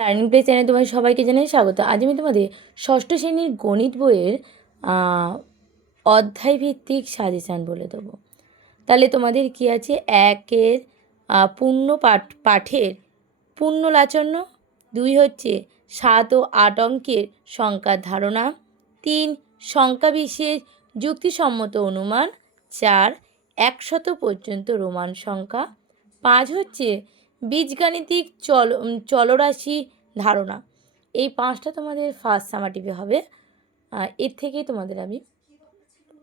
Learning place চ্যানেলে তোমাদের সবাইকে জানাই স্বাগত। আজ আমি তোমাদের ষষ্ঠ শ্রেণীর গণিত বইয়ের অধ্যায়ভিত্তিক সাজেশান বলে দেবো। তাহলে তোমাদের কি আছে, একের পূর্ণ পাঠের পূর্ণলাচন্য, 2 হচ্ছে 7 ও 8 অঙ্কের সংখ্যার ধারণা, 3 সংখ্যা বিশেষ যুক্তিসম্মত অনুমান, 4 100 পর্যন্ত রোমান সংখ্যা, 5 হচ্ছে বীজগাণিতিক চলরাশি ধারণা। এই 5টা তোমাদের ফার্স্ট সামাটিভে হবে। এর থেকেই তোমাদের আমি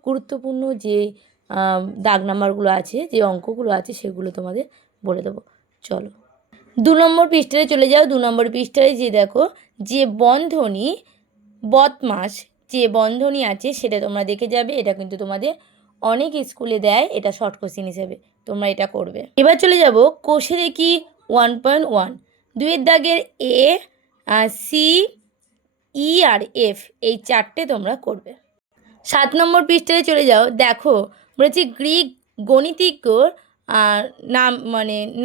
গুরুত্বপূর্ণ যে দাগ নাম্বারগুলো আছে, যে অঙ্কগুলো আছে, সেগুলো তোমাদের বলে দেবো। চলো 2 নম্বর পৃষ্ঠায় চলে যাও। 2 নম্বর পৃষ্ঠায় যে দেখো, যে বন্ধনী বদমাস যে বন্ধনী আছে সেটা তোমরা দেখে যাবে। এটা কিন্তু তোমাদের অনেক স্কুলে দেয়, এটা শর্ট কোশ্চেন হিসেবে তোমরা এটা করবে। এবার চলে যাব কোষে দেখি 1.1, 2 দাগের এ, সি, ই আর এফ, এই 4টে তোমরা করবে। 7 নম্বর পৃষ্ঠায় চলে যাও। দেখো বলেছি গ্রিক গণিতজ্ঞর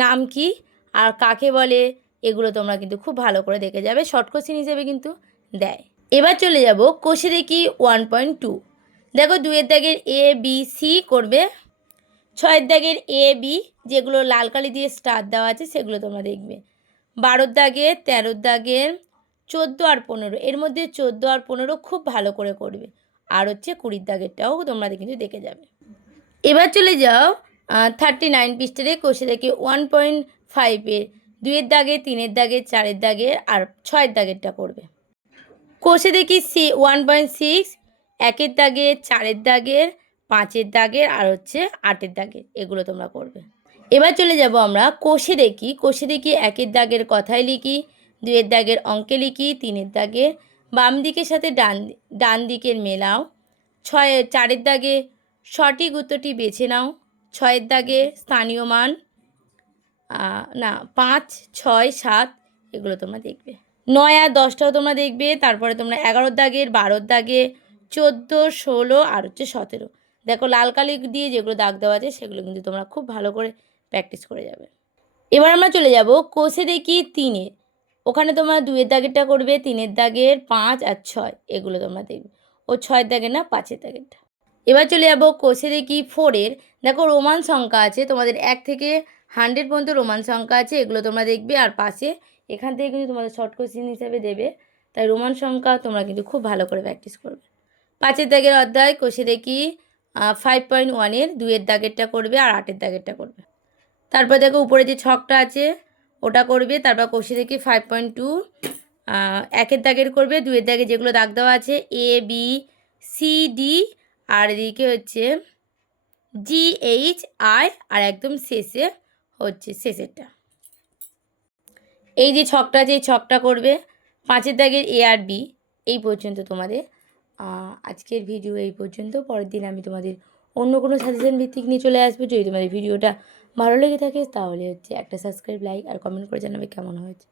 নাম কি আর কাকে বলে, এগুলো তোমরা কিন্তু খুব ভালো করে দেখে যাবে, শর্ট কোশ্চেন হিসেবে কিন্তু দেয়। এবার চলে যাব কোষে দেখি 1.2, দেখো 2 দাগের এ বি সি করবে। 6 দাগের এ বি, যেগুলো লাল কালি দিয়ে স্টার দেওয়া আছে সেগুলো তোমরা দেখবে। 12 দাগের, 13 দাগের, 14 আর 15, এর মধ্যে 14 আর 15 খুব ভালো করে করবে। আর হচ্ছে 20 দাগেরটাও তোমরা কিন্তু দেখে যাবে। এবার চলে যাও 39 পৃষ্ঠারে কোষে দেখি 1.5-এর 2 দাগের, 3 দাগের, 4 দাগের আর 6 দাগেরটা করবে। কোষে দেখি 1.6, 1 দাগের, 4 দাগের, 5 দাগের আর হচ্ছে 8 দাগের, এগুলো তোমরা করবে। এবার চলে যাব আমরা কোষে দেখি 1 দাগের কথায় লিখি, 2 দাগের অঙ্কে লিখি, 3 দাগের বাম দিকের সাথে ডান দিকের মেলাও, 4 দাগে সঠিক উত্তরটি বেছে নাও, 6 দাগে স্থানীয় মান 5, 6, 7, এগুলো তোমরা দেখবে। 9 আর 10টাও তোমরা দেখবে। তারপরে তোমরা 11 দাগের, 12 দাগে, 14, 16 আর হচ্ছে 17, দেখো লাল কালি দিয়ে যেগুলো দাগ দেওয়া আছে সেগুলো কিন্তু তোমরা খুব ভালো করে প্র্যাকটিস করে যাবে। এবার আমরা চলে যাব কোষে দেখি 3, ওখানে তোমরা 2 দাগেরটা করবে, 3 দাগের, 5 আর 6, এগুলো তোমরা দেখবে। ও 6 দাগের না, 5 দাগেরটা। এবার চলে যাব কোষে দেখি 4, দেখো রোমান সংখ্যা আছে তোমাদের 1 থেকে 100 পর্যন্ত রোমান সংখ্যা আছে, এগুলো তোমরা দেখবে। আর পাশে এখান থেকে কিন্তু তোমাদের শর্ট কোশ্চেন হিসেবে দেবে, তাই রোমান সংখ্যা তোমরা কিন্তু খুব ভালো করে প্র্যাকটিস করবে। 5 দাগের অধ্যায় কোষে দেখি 5.1-এর 2 দাগেরটা করবে আর 8 দাগেরটা করবে। তারপর দেখো উপরে যে ছকটা আছে ওটা করবে। তারপর কোষে দেখি 5.2, 1 দাগের করবে, 2 দাগে যেগুলো দাগ দেওয়া আছে এ বি সি ডি আর এদিকে হচ্ছে জি এইচ আই আর একদম শেষে হচ্ছে শেষেরটা। এই যে ছকটা আছে এই ছকটা করবে। 5 দাগের এ আর বি, এই পর্যন্ত তোমাদের আজকের ভিডিও এই পর্যন্ত। পরের দিন আমি তোমাদের অন্য কোনো সাজেশন ভিত্তিক নিয়ে চলে আসবো। যদি তোমাদের ভিডিওটা ভালো লেগে থাকে তাহলে হচ্ছে একটা সাবস্ক্রাইব, লাইক আর কমেন্ট করে জানাবে কেমন হয়েছে।